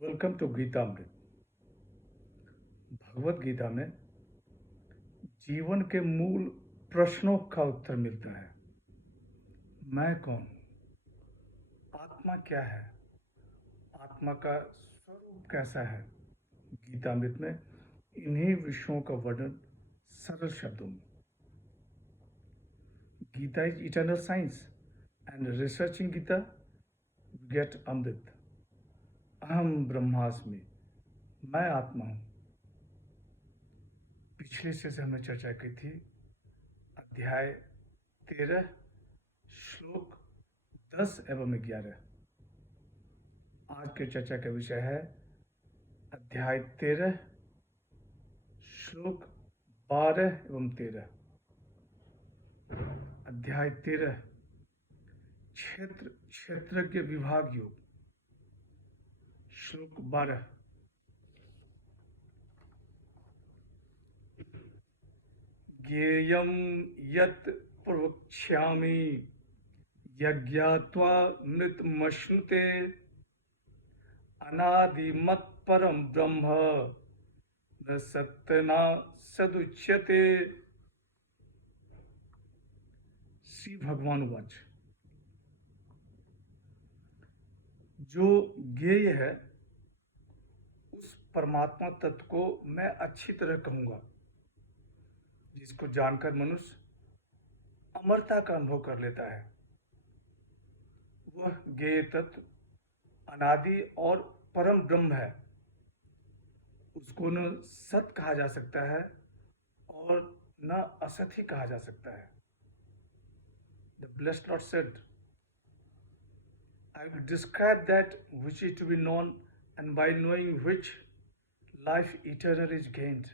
Welcome to Geetamrit. Bhagavad Gita में जीवन के मूल प्रश्नों का उत्तर मिलता है। मैं कौन हूँ? आत्मा क्या है? आत्मा का स्वरूप कैसा है? गीतामृत में इन्हीं विषयों का वर्णन सरल शब्दों में। Gita is eternal science and researching Gita get अमृत। अहम ब्रह्मास्मि, मैं आत्मा हूँ। पिछले से हमने चर्चा की थी अध्याय 13 श्लोक 10 एवं 11। आज की चर्चा का विषय है अध्याय 13 श्लोक 12 एवं 13। अध्याय 13 क्षेत्रज्ञ विभाग योग। श्लोक 12। ज्ञेयं यत् प्रवक्ष्यामि यज्ञात्वा मृतमश्नुते अनादिमत्परं ब्रह्म न सत्तना सदुच्यते। श्री भगवान वाच। जो ज्ञेय है उस परमात्मा तत्व को मैं अच्छी तरह कहूंगा, जिसको जानकर मनुष्य अमरता का अनुभव कर लेता है। वह ज्ञेय तत्व अनादि और परम ब्रह्म है। उसको न सत कहा जा सकता है और न असत ही कहा जा सकता है। The blessed Lord said, I will describe that which is to be known, and by knowing which life eternal is gained.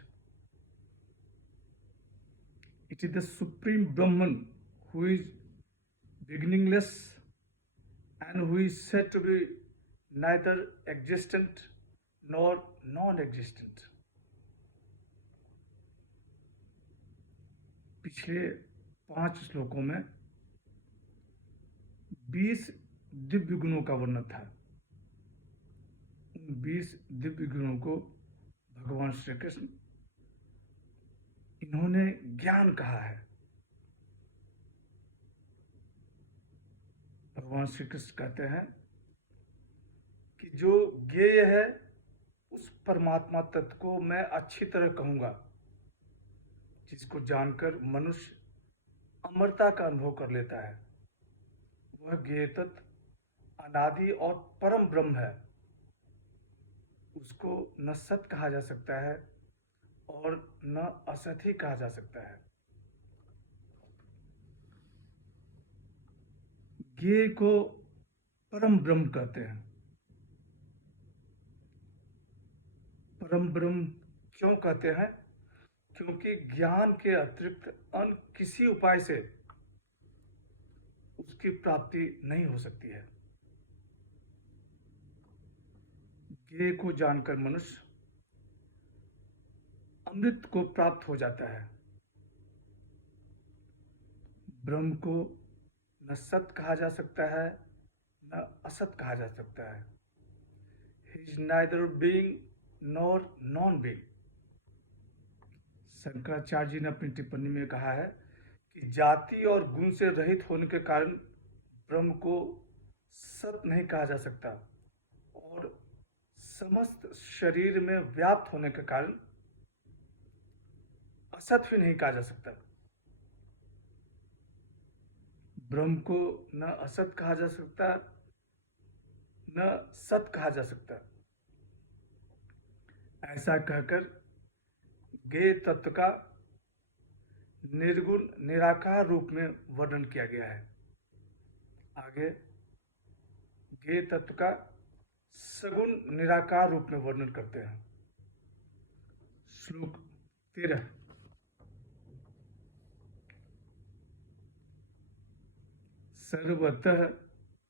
It is the Supreme Brahman who is beginningless and who is said to be neither existent nor non-existent. पिछले 5 श्लोकों में 20 दिव्य गुणों का वर्णन था। उन 20 दिव्य गुणों को भगवान श्री कृष्ण इन्होंने ज्ञान कहा है। भगवान श्री कृष्ण कहते हैं कि जो ज्ञेय है उस परमात्मा तत्व को मैं अच्छी तरह कहूंगा, जिसको जानकर मनुष्य अमरता का अनुभव कर लेता है। वह ज्ञेय तत्व अनादि और परम ब्रह्म है। उसको न सत कहा जा सकता है और न असत ही कहा जा सकता है। ज्ञेय को परम ब्रह्म कहते हैं। परम ब्रह्म क्यों कहते हैं? क्योंकि ज्ञान के अतिरिक्त अन्य किसी उपाय से उसकी प्राप्ति नहीं हो सकती है। ज्ञेय को जानकर मनुष्य अमृत को प्राप्त हो जाता है। ब्रह्म को न सत कहा जा सकता है न असत कहा जा सकता है। He is neither being nor non-being. Shankaracharya ji ने अपनी टिप्पणी में कहा है कि जाति और गुण से रहित होने के कारण ब्रह्म को सत नहीं कहा जा सकता और समस्त शरीर में व्याप्त होने के कारण असत भी नहीं कहा जा सकता। ब्रह्म को न असत कहा जा सकता न सत कहा जा सकता। ऐसा कहकर ज्ञेय तत्व का निर्गुण निराकार रूप में वर्णन किया गया है। आगे ज्ञेय तत्व का सगुण निराकार रूप में वर्णन करते हैं। श्लोक 13। सर्वतः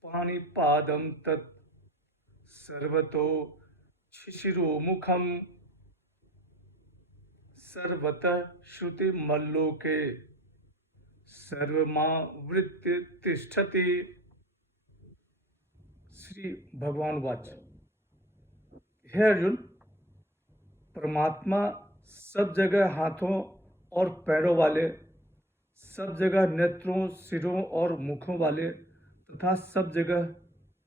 पाणिपादं तत् सर्वतो शिशिरोमुखम् सर्वतः श्रुतिमल्लोके सर्वमावृत्य तिष्ठति। श्री भगवान वाच। हे अर्जुन, परमात्मा सब जगह हाथों और पैरों वाले, सब जगह नेत्रों, सिरों और मुखों वाले तथा सब जगह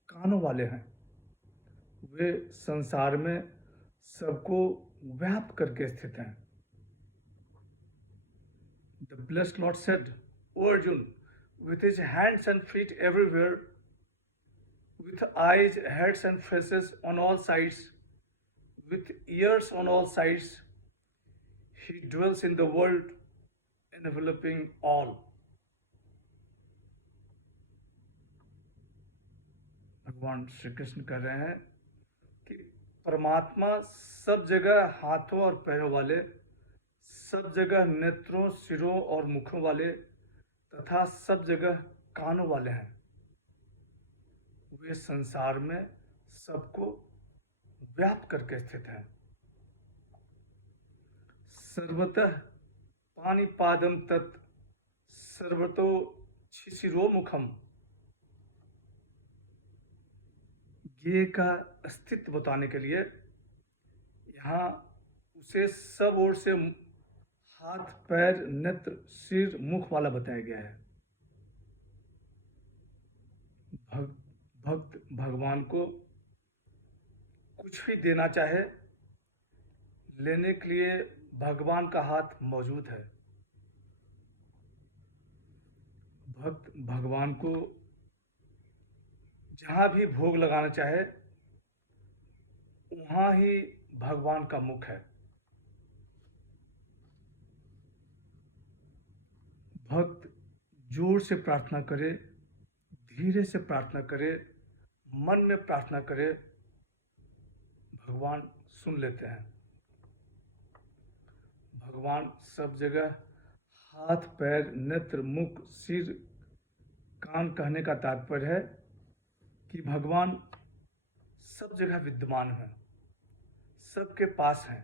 कानों वाले हैं। वे संसार में सबको व्याप्त करके स्थित हैं। The blessed Lord said, O Arjun, with his hands and feet everywhere, with eyes, heads, and faces on all sides, with ears on all sides, he dwells in the world, enveloping all. भगवान श्री कृष्ण कह रहे हैं कि परमात्मा सब जगह हाथों और पैरों वाले, सब जगह नेत्रों, सिरों और मुखों वाले तथा सब जगह कानों वाले हैं। वे संसार में सबको व्याप्त करके स्थित हैं। सर्वतः पाणिपादं तत् सर्वतो शिशिरोमुखम। ज्ञेय का अस्तित्व बताने के लिए यहाँ उसे सब ओर से हाथ, पैर, नेत्र, सिर, मुख वाला बताया गया है। भक्त भगवान को कुछ भी देना चाहे, लेने के लिए भगवान का हाथ मौजूद है। भक्त भगवान को जहाँ भी भोग लगाना चाहे, वहाँ ही भगवान का मुख है। भक्त जोर से प्रार्थना करे, धीरे से प्रार्थना करे, मन में प्रार्थना करे, भगवान सुन लेते हैं। भगवान सब जगह हाथ, पैर, नेत्र, मुख, सिर, कान कहने का तात्पर्य है कि भगवान सब जगह विद्यमान है, सबके पास है।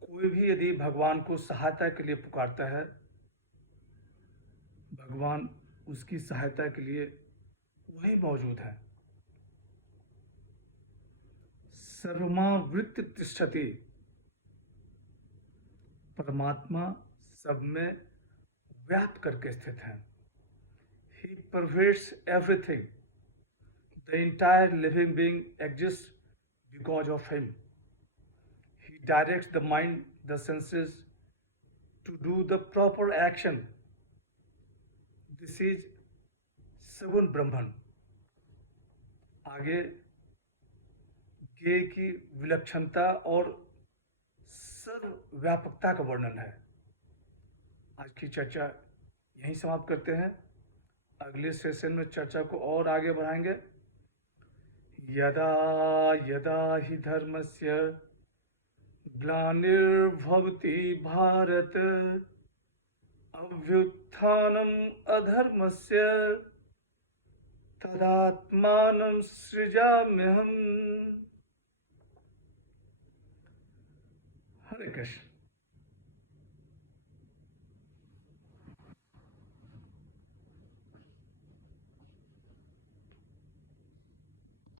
कोई भी यदि भगवान को सहायता के लिए पुकारता है, भगवान उसकी सहायता के लिए वही मौजूद है। सर्वमावृत्य तिष्ठति, परमात्मा सब में व्याप्त करके स्थित है। He pervades everything. The entire living being exists because of him. He directs the mind, the senses to do the proper action. This is सगुण ब्रह्मन। आगे ज्ञेय की विलक्षणता और सर्वव्यापकता का वर्णन है। आज की चर्चा यहीं समाप्त करते हैं। अगले सेशन में चर्चा को और आगे बढ़ाएंगे। यदा यदा हि धर्मस्य ग्लानिर्भवति भारत, अभ्युत्थानम् अधर्मस्य तदात्मानं सृजाम्यहम्। हरे कृष्ण।